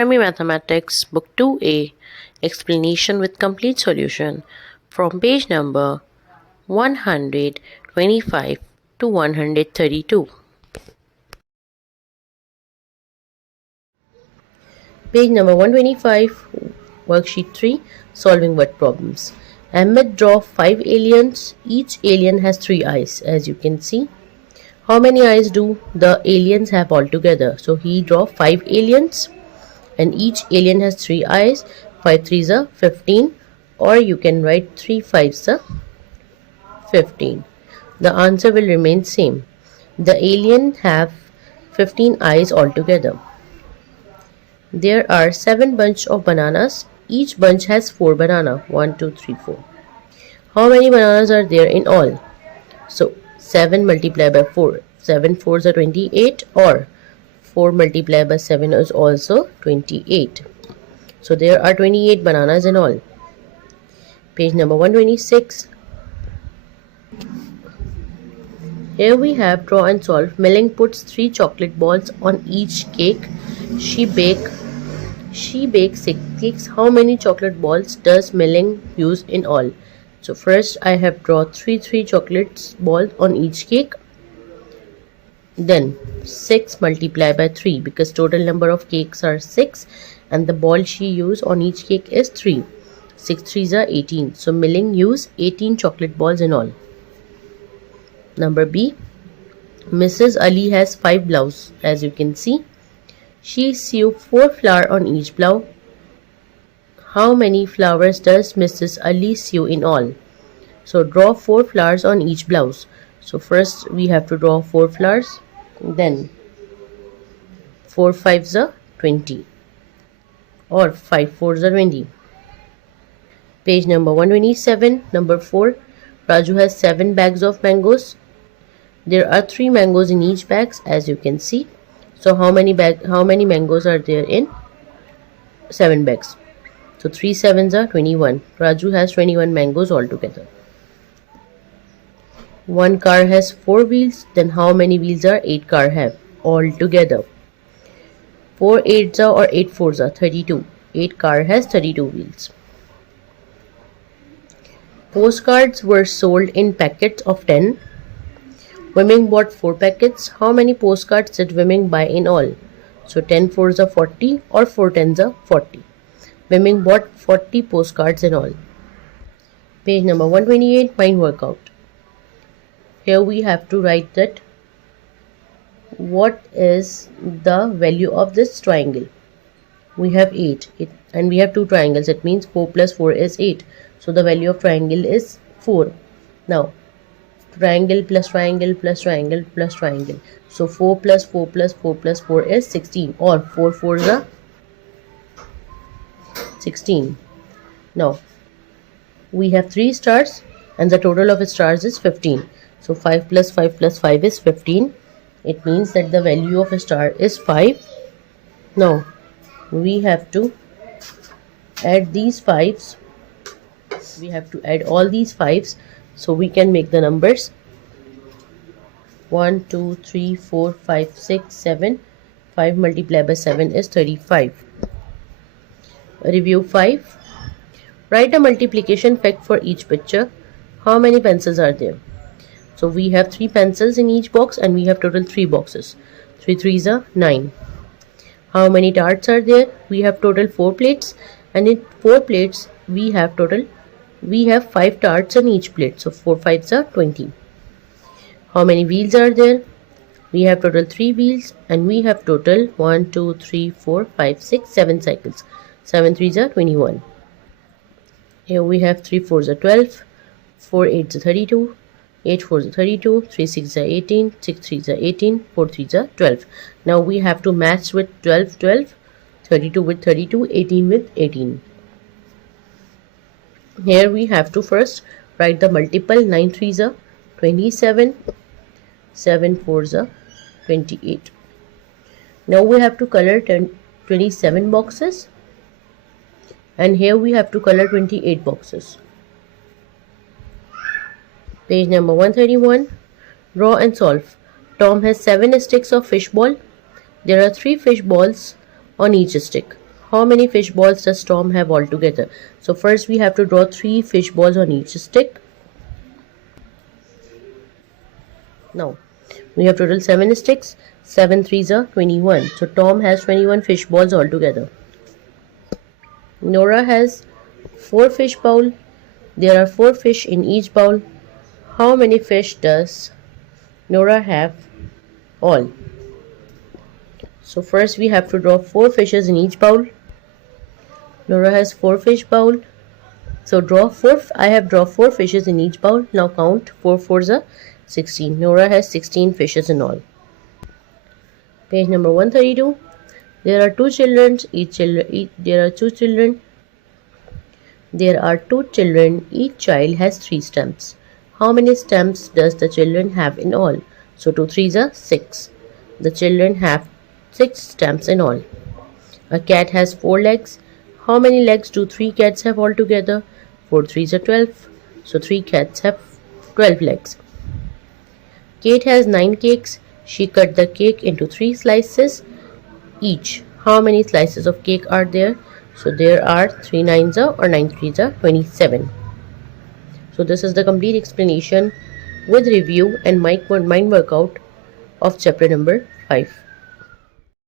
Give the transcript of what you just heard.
Primary Mathematics, Book 2A, Explanation with Complete Solution, from page number 125 to 132. Page number 125, Worksheet 3, Solving Word Problems. Ahmed draw 5 aliens. Each alien has 3 eyes, as you can see. How many eyes do the aliens have altogether? So he draw 5 aliens. And each alien has 3 eyes. 5 3s are 15, or you can write 3 5s are 15. The answer will remain same. The alien have 15 eyes altogether. There are 7 bunch of bananas. Each bunch has 4 banana. 1 2 3 4. How many bananas are there in all? So 7 multiplied by 4. 7 4s are 28, or 4 multiplied by 7 is also 28. So there are 28 bananas in all. Page number 126. Here we have draw and solve. Milling puts 3 chocolate balls on each cake. She bakes 6 cakes. How many chocolate balls does Milling use in all? So first I have draw 3 chocolate balls on each cake. Then 6 multiplied by 3, because total number of cakes are 6 and the ball she used on each cake is 3. 6 3s are 18. So Milling used 18 chocolate balls in all. Number B. Mrs. Ali has 5 blouses, as you can see. She sew 4 flowers on each blouse. How many flowers does Mrs. Ali sew in all? So draw 4 flowers on each blouse. So first we have to draw 4 flowers. Then 4 5s are 20, or 5 4s are 20. Page number 127. Number 4. Raju has 7 bags of mangoes. There are 3 mangoes in each bag, as you can see. So how many mangoes are there in 7 bags? So 3 7s are 21. Raju has 21 mangoes altogether. One car has 4 wheels. Then how many wheels are 8 car have altogether? 4 8s are, or 8 4s are 32. 8 car has 32 wheels. Postcards were sold in packets of 10. Women bought 4 packets. How many postcards did women buy in all? So 10 4s are 40, or 4 10s are 40. Women bought 40 postcards in all. Page number 128, mind workout. Here we have to write that what is the value of this triangle. We have 8 and we have 2 triangles. It means 4 plus 4 is 8. So the value of triangle is 4. Now triangle plus triangle plus triangle plus triangle. So 4 plus 4 plus 4 plus 4 is 16, or 4 4s are 16. Now we have 3 stars and the total of stars is 15. So 5 plus 5 plus 5 is 15. It means that the value of a star is 5. Now we have to add these 5s. We have to add all these 5s so we can make the numbers 1 2 3 4 5 6 7. 5 multiplied by 7 is 35. Review 5. Write a multiplication fact for each picture. How many pencils are there? So we have 3 pencils in each box and we have total 3 boxes. 3 3s are 9. How many tarts are there? We have total 4 plates, and in 4 plates we have 5 tarts in each plate. So 4 5s are 20. How many wheels are there? We have total 3 wheels and we have total 1 2 3 4 5 6 7 cycles. 7 3s are 21. Here we have 3 4s are 12, 4 8s are 32, 8 4s are 32, 3 6s are 18, 6 3s are 18, 4 3s are 12. Now we have to match with 12 12, 32 with 32, 18 with 18. Here we have to first write the multiple. 9 3s are 27, 7 4s are 28. Now we have to color 27 boxes, and here we have to color 28 boxes. Page number 131. Draw and solve. Tom has 7 sticks of fish ball. There are 3 fish balls on each stick. How many fish balls does Tom have altogether? So first we have to draw 3 fish balls on each stick. Now we have total 7 sticks. 7 threes are 21. So Tom has 21 fish balls altogether. Nora has 4 fish bowl. There are 4 fish in each bowl. How many fish does Nora have all? So first we have to draw 4 fishes in each bowl. Nora has 4 fish bowl. So draw 4. I have drawn 4 fishes in each bowl. Now count 4 fours are 16. Nora has 16 fishes in all. Page number 132. There are 2 children. There are 2 children. There are 2 children. Each child has 3 stamps. How many stamps does the children have in all? So 2 threes are 6. The children have 6 stamps in all. A cat has 4 legs. How many legs do 3 cats have altogether? 4 threes are 12. So 3 cats have 12 legs. Kate has 9 cakes. She cut the cake into 3 slices each. How many slices of cake are there? So there are 3 nines or 9 threes are 27. So this is the complete explanation with review and mind workout of chapter number 5.